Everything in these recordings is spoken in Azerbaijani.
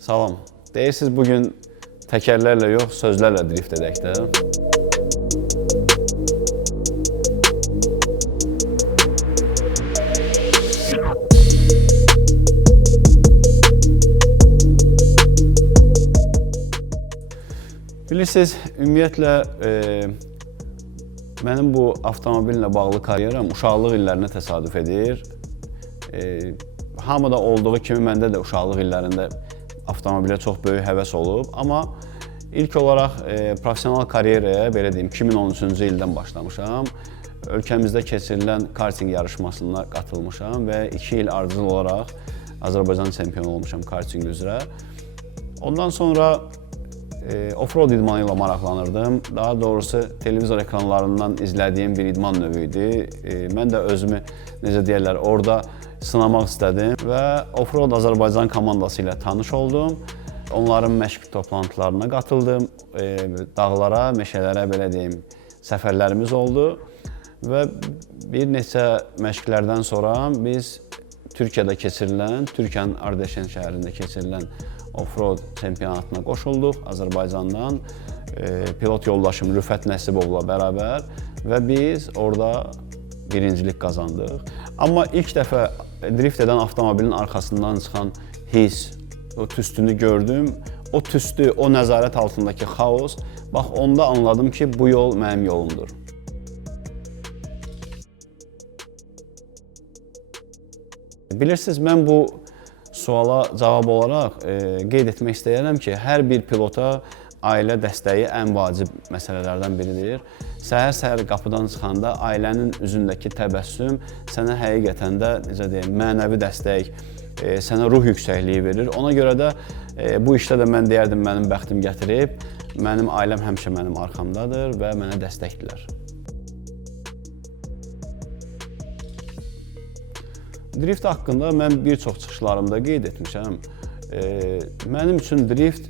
Salam. Deyirsiniz bugün təkərlərlə yox, sözlərlə drift edək də. Bilirsiniz, ümumiyyətlə mənim bu avtomobillə bağlı karyeram uşaqlıq illərinə təsadüf edir. Hamıda olduğu kimi məndə də uşaqlıq illərində avtomobilə çox böyük həvəs olub. Amma ilk olaraq professional karyeraya, belə deyim, 2013-cü ildən başlamışam. Ölkəmizdə keçirilən karting yarışmasına qatılmışam və 2 il ardıcıl olaraq Azərbaycan çempionu olmuşam karting üzrə. Ondan sonra off-road idmanı ilə maraqlanırdım. Daha doğrusu televizor ekranlarından izlədiyim bir idman növü idi. Mən də özümü, necə deyərlər, orada sınamaq istədim və Off-Road Azərbaycan komandası ilə tanış oldum. Onların məşq toplantılarına qatıldım. Dağlara, meşələrə, belə deyim, səfərlərimiz oldu və bir neçə məşqlərdən sonra biz Türkiyədə keçirilən, Türkiyənin Ardeşen şəhərində keçirilən Off-Road çempionatına qoşulduq Azərbaycandan. Pilot yoldaşım Rüfət Nəsibovla bərabər və biz orada birincilik qazandıq. Amma ilk dəfə drift edən avtomobilin arxasından çıxan his, o tüstünü gördüm. O tüstü, o nəzarət altındakı xaos, bax onda anladım ki, bu yol mənim yolumdur. Bilirsiniz, mən bu suala cavab olaraq qeyd etmək istəyirəm ki, hər bir pilota ailə dəstəyi ən vacib məsələlərdən biridir. Səhər-səhər qapıdan çıxanda ailənin üzündəki təbəssüm sənə həqiqətən də, necə deyim, mənəvi dəstək, sənə ruh yüksəkliyi verir. Ona görə də bu işdə də mən deyərdim, mənim bəxtim gətirib, mənim ailəm həmişə mənim arxamdadır və mənə dəstəkdirlər. Drift haqqında mən bir çox çıxışlarımda qeyd etmişəm. Mənim üçün drift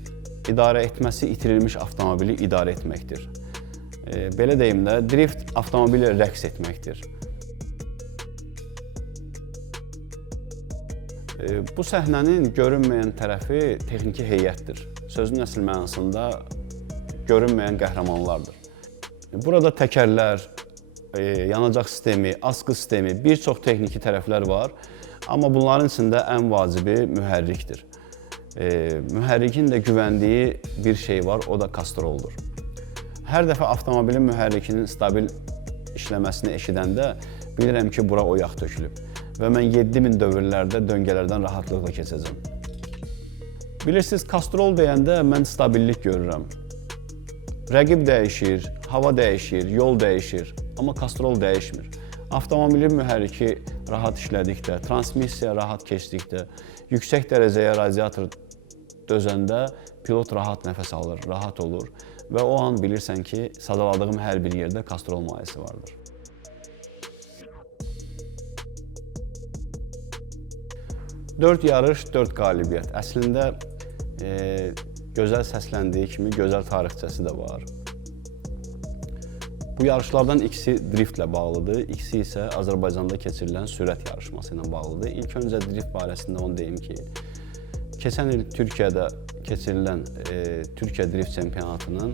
idarə etməsi itirilmiş avtomobili idarə etməkdir. Belə deyim də, drift avtomobili rəqs etməkdir. Bu səhnənin görünməyən tərəfi texniki heyətdir. Sözün əsl mənasında görünməyən qəhrəmanlardır. Burada təkərlər, yanacaq sistemi, askı sistemi, bir çox texniki tərəflər var. Amma bunların içində ən vacibi mühərrikdir. Mühərrikin də güvəndiyi bir şey var, o da kastroldur. Hər dəfə avtomobilin mühərrikinin stabil işləməsini eşidəndə bilirəm ki, bura o yağ tökülüb və mən 7000 dövrlərdə döngələrdən rahatlıqla keçəcəm. Bilirsiniz, kastrol deyəndə mən stabillik görürəm. Rəqib dəyişir, hava dəyişir, yol dəyişir, amma kastrol dəyişmir. Avtomobilin mühərriki rahat işlədikdə, transmissiya rahat keçdikdə, yüksək dərəcəyə radiator dözəndə pilot rahat nəfəs alır, rahat olur və o an bilirsən ki, sadaladığım hər bir yerdə kastrol mayeəsi vardır. Dörd yarış, 4 qalibiyyət. Əslində, gözəl səsləndiyi kimi gözəl tarixçəsi də var. Bu yarışlardan ikisi driftlə bağlıdır, ikisi isə Azərbaycanda keçirilən sürət yarışması ilə bağlıdır. İlk öncə drift barəsində onu deyim ki, keçən il Türkiyədə keçirilən Türkiyə drift çempionatının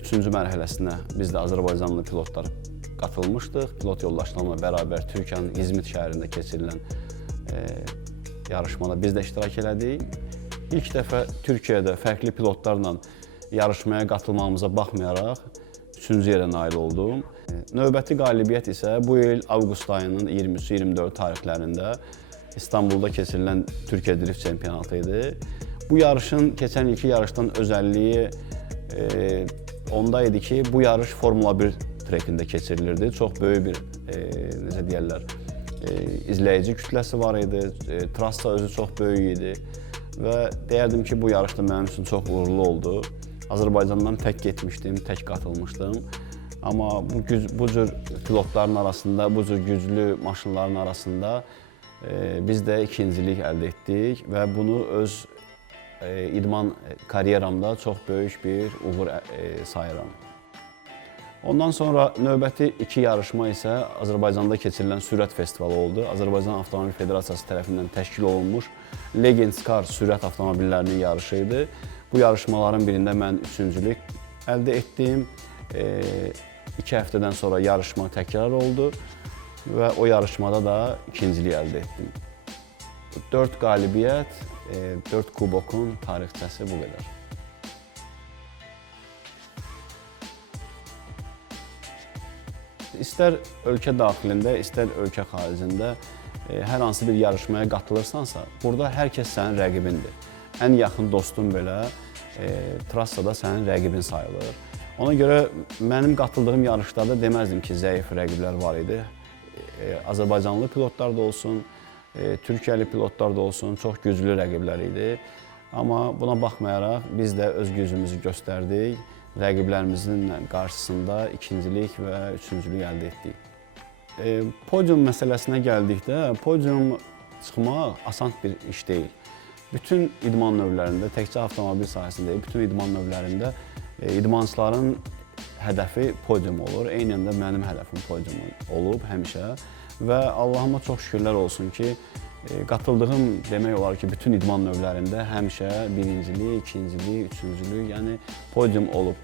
3-cü mərhələsinə biz də Azərbaycanlı pilotlar qatılmışdıq. Pilot yoldaşlarımla bərabər Türkiyənin İzmit şəhərində keçirilən yarışmada biz də iştirak elədik. İlk dəfə Türkiyədə fərqli pilotlarla yarışmaya qatılmamıza baxmayaraq 3-cü yerə nail oldum. Növbəti qalibiyyət isə bu il avqust ayının 23-24 tarixlərində İstanbulda keçirilən Türkiyə drift çempionatı idi. Bu yarışın keçən ilki yarışdan özəlliyi onda idi ki, bu yarış Formula 1 trekində keçirilirdi. Çox böyük bir, necə deyərlər, izləyici kütləsi var idi, trassa özü çox böyük idi və deyərdim ki, bu yarış da mənim üçün çox uğurlu oldu. Azərbaycandan tək getmişdim, tək qatılmışdım. Amma bu cür pilotların arasında, bu cür güclü maşınların arasında biz də ikincilik əldə etdik və bunu öz idman karyeramda çox böyük bir uğur sayıram. Ondan sonra növbəti 2 yarışma isə Azərbaycanda keçirilən sürət festivalı oldu. Azərbaycan Avtomobil Federasiyası tərəfindən təşkil olunmuş Legends Car sürət avtomobillərinin yarışı idi. Bu yarışmaların birində mən 3-cülük əldə etdim. 2 həftədən sonra yarışma təkrar oldu və o yarışmada da ikincilik əldə etdim. 4 qalibiyyət, 4 kubokun tarixçəsi bu qədər. İstər ölkə daxilində, istər ölkə xaricində hər hansı bir yarışmaya qatılırsansa, burada hər kəs sənin rəqibindir. Ən yaxın dostun belə trassada sənin rəqibin sayılır. Ona görə mənim qatıldığım yarışlarda deməzdim ki, zəif rəqiblər var idi. Azərbaycanlı pilotlar da olsun, Türkiyəli pilotlar da olsun, çox güclü rəqiblər idi. Amma buna baxmayaraq biz də öz gücümüzü göstərdik. Rəqiblərimizin qarşısında ikincilik və üçüncülük əldə etdik. Podium məsələsinə gəldikdə, podium çıxmaq asan bir iş deyil. Bütün idman növlərində, təkcə avtomobil sahəsində, bütün idman növlərində idmançıların hədəfi podium olur. Eynən də mənim hədəfim podium olub həmişə və Allahıma çox şükürlər olsun ki, qatıldığım demək olar ki, bütün idman növlərində həmişə birincilik, ikincilik, üçüncülük, yəni podium olub.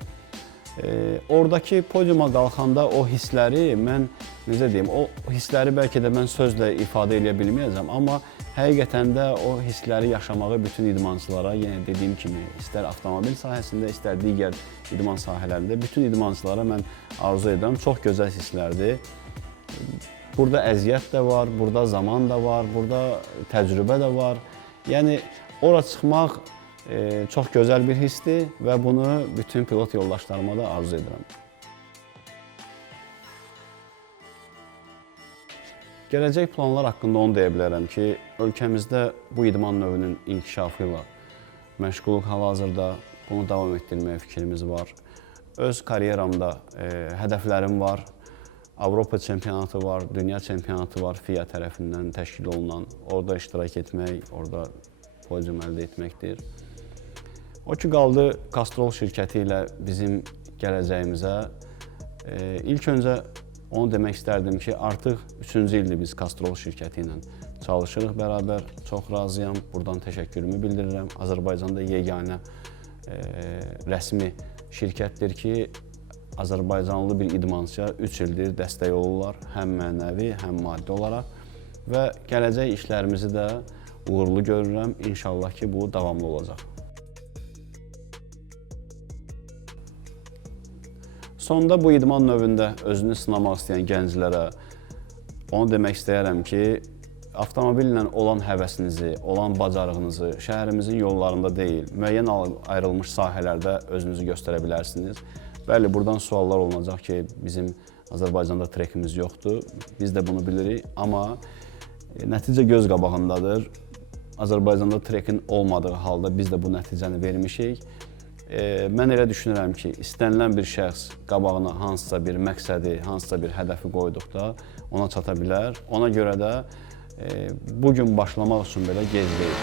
Oradakı podiuma qalxanda o hissləri mən, necə deyim, o hissləri bəlkə də mən sözlə ifadə edə bilməyəcəm, amma həqiqətən də o hissləri yaşamağı bütün idmançılara, yenə dediyim kimi, istər avtomobil sahəsində, istər digər idman sahələrində, bütün idmançılara mən arzu edirəm. Çox gözəl hisslərdir. Burada əziyyət də var, burada zaman da var, burada təcrübə də var. Yəni, ora çıxmaq çox gözəl bir hissdir və bunu bütün pilot yoldaşlarıma da arzu edirəm. Gələcək planlar haqqında onu deyə bilərəm ki, ölkəmizdə bu idman növünün inkişafı ilə məşğuluq hal-hazırda bunu davam etdirməyə fikrimiz var. Öz karyeramda hədəflərim var. Avropa çempionatı var, dünya çempionatı var FIA tərəfindən təşkil olunan. Orada iştirak etmək, orada podium əldə etməkdir. O ki, qaldı Castrol şirkəti ilə bizim gələcəyimizə. İlk öncə onu demək istərdim ki, artıq 3-cü ildir biz Castrol şirkəti ilə çalışırıq bərabər. Çox razıyam, buradan təşəkkürümü bildirirəm. Azərbaycanda yeganə rəsmi şirkətdir ki, Azərbaycanlı bir idmançıya 3 ildir dəstək olurlar, həm mənəvi, həm maddi olaraq və gələcək işlərimizi də uğurlu görürəm. İnşallah ki, bu davamlı olacaq. Sonda bu idman növündə özünü sınamaq istəyən gənclərə onu demək istəyərəm ki, avtomobillə olan həvəsinizi, olan bacarığınızı şəhərimizin yollarında deyil, müəyyən ayrılmış sahələrdə özünüzü göstərə bilərsiniz. Bəli, buradan suallar olunacaq ki, bizim Azərbaycanda trekimiz yoxdur, biz də bunu bilirik, amma nəticə göz qabağındadır. Azərbaycanda trekin olmadığı halda biz də bu nəticəni vermişik. Mən elə düşünürəm ki, istənilən bir şəxs qabağına hansısa bir məqsədi, hansısa bir hədəfi qoyduqda ona çata bilər. Ona görə də bugün başlamaq üçün belə gec deyil.